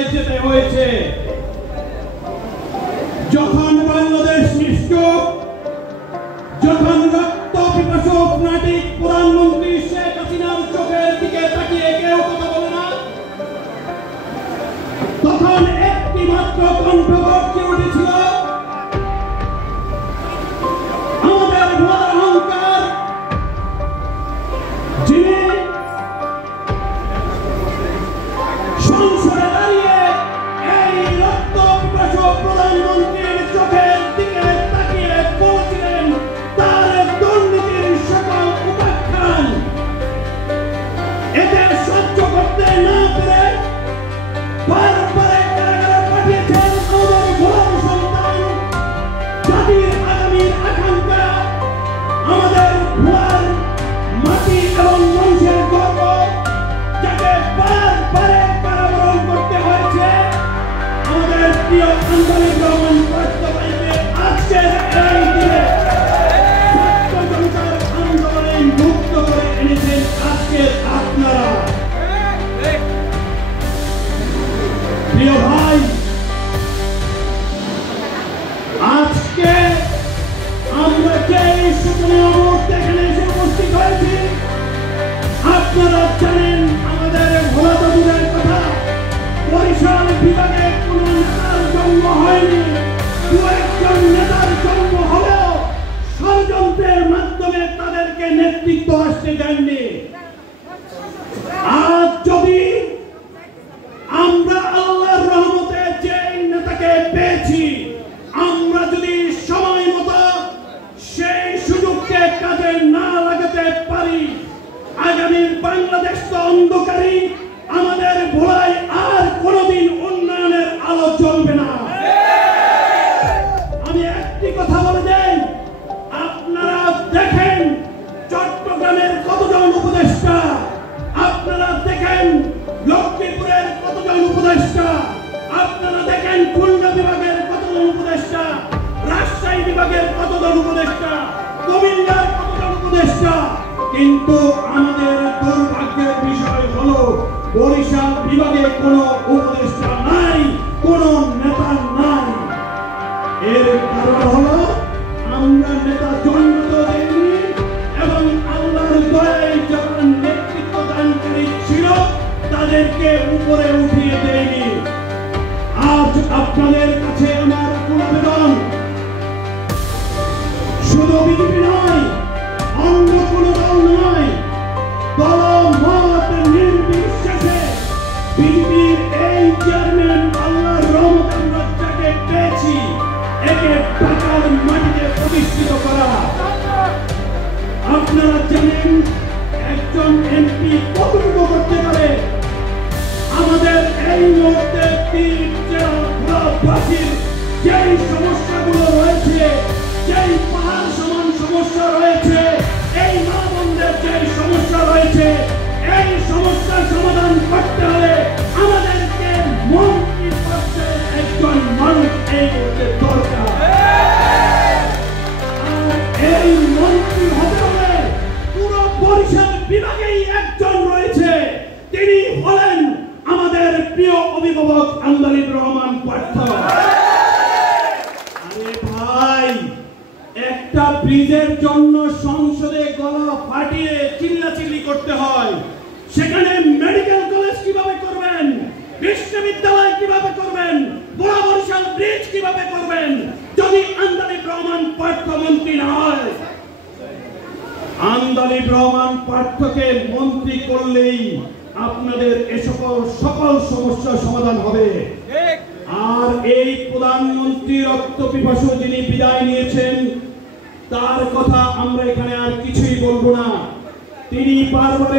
করে যেতে হয়েছে। যখন বাংলাদেশ নিষ্ঠুর, যখন রক্ত পিপাসু ফ্যানাটিক প্রধানমন্ত্রী শেখ হাসিনার চোখের দিকে তাকিয়ে কেউ কথা বলে না, তখন একটি মাত্র কণ্ঠ গর্জে উঠেছিল, আমাদের ভোলার অহংকার, যিনি সংসদে দাঁড়িয়ে এই রক্ত পিপাসু প্রধানমন্ত্রীর চোখের দিকে তাকিয়ে বলছিলেন তার দুর্নীতির সকল উপাখ্যান। এদের সহ্য করতে না পেরে বারবারে কারাগারে পাঠিয়েছেন আমাদের ভোলার সন্তান, জাতির আগামীর আকাঙ্ক্ষা, আমাদের ভোলার মাটি এবং মানুষের গর্ব, যাকে বারবারে কারাবরণ করতে হয়েছে। আমাদের প্রিয় আন্দোলন রহমান বাস্তবায়নে আজকের এই দিনে ছাত্র জনতার আন্দোলনে মুক্ত করে এনেছেন আজকের আপনারা। প্রিয় ভাই, আজকে আমরা যে সূচনা মুহূর্তে এখানে এসে উপস্থিত হয়েছি, আপনারা জানেন আমাদের ভোলা দূরের কথা, বরিশাল বিভাগে কোন নেতার জন্ম হয়নি। দু একজন নেতার জন্ম হলেও ষড়যন্ত্রের মাধ্যমে তাদেরকে নেতৃত্ব আসতে দেননি। আজ যদি আমরা আল্লাহর রহমতে যে নেতাকে পেয়েছি, আমরা যদি সময় মতো সেই সুযোগকে কাজে না লাগাতে পারি, আগামীর বাংলাদেশ তো অন্ধকারী, আমাদের ভোলায় আর কোনদিন উন্নয়নের আলো জ্বলবে না। আমি একটি কথা বলে দেই, আপনারা দেখেন চট্টগ্রামের কতজন উপদেষ্টা, আপনারা দেখেন লক্ষ্মীপুরের কতজন উপদেষ্টা, আপনারা দেখেন খুলনা বিভাগের কতজন উপদেষ্টা, রাজশাহী বিভাগের কতজন উপদেষ্টা, কুমিল্লার কতজন উপদেষ্টা, কিন্তু আমাদের দুর্ভাগ্যের বিষয় হলো বরিশাল বিভাগে কোনো উপদেষ্টা নাই, কোনো নেতা নাই। এর কারণ হলো আমরা নেতা জন্ম দেইনি এবং আল্লাহর দয়ায় যারা নেতৃত্ব দানকারী ছিল তাদেরকে উপরে উঠিয়ে দেয়নি। আজ আপনাদের কাছে আমার আবেদন, শুধু বিজেপি নয়, অন্য কোন দল নয়, দলমত নির্বিশেষে বিজেপির এই চেয়ারম্যান আল্লাহর রহমতে আমরা যাকে পেয়েছি, একে ঢাকার মাটিতে প্রতিষ্ঠিত করা। আপনারা জানেন একজন এমপি কতটুকু করতে পারে। আমাদের এই মুহূর্তে ভোলাবাসীর যেই সমস্যাগুলো রয়েছে, যেই পাহাড় সমান সমস্যা রয়েছে, এই মা বোনদের যেই সমস্যা রয়েছে, এই সমস্যার সমাধান করতে হলে আমাদেরকে মন্ত্রী পদে একজন মানুষ এই মুহূর্তে দরকার। এই মন্ত্রী হতে হলে পুরো বরিশাল বিভাগেই একজন রয়েছে, তিনি হলেন আমাদের প্রিয় অভিভাবক আন্দোলন রহমান পার্থ। আরে ভাই, একটা ব্রিজের জন্য সংসদে গলা ফাটিয়ে চিল্লাচিল্লি করতে হয়, সেখানে মেডিকেল কলেজ কিভাবে করবেন, বিশ্ববিদ্যালয় কিভাবে করবেন, বড় বরিশাল ব্রিজ কিভাবে করবেন যদি আন্দোলন রহমান পার্থ মন্ত্রী না হয়? আন্দোলন রহমান পার্থকে মন্ত্রী করলেই আপনাদের সকল সমস্যার সমাধান হবে। আর এই প্রধানমন্ত্রী রক্ত পিপাসু যিনি বিদায় নিয়েছেন, তার কথা আমরা এখানে আর কিছুই বলবো না। তিনি বারবার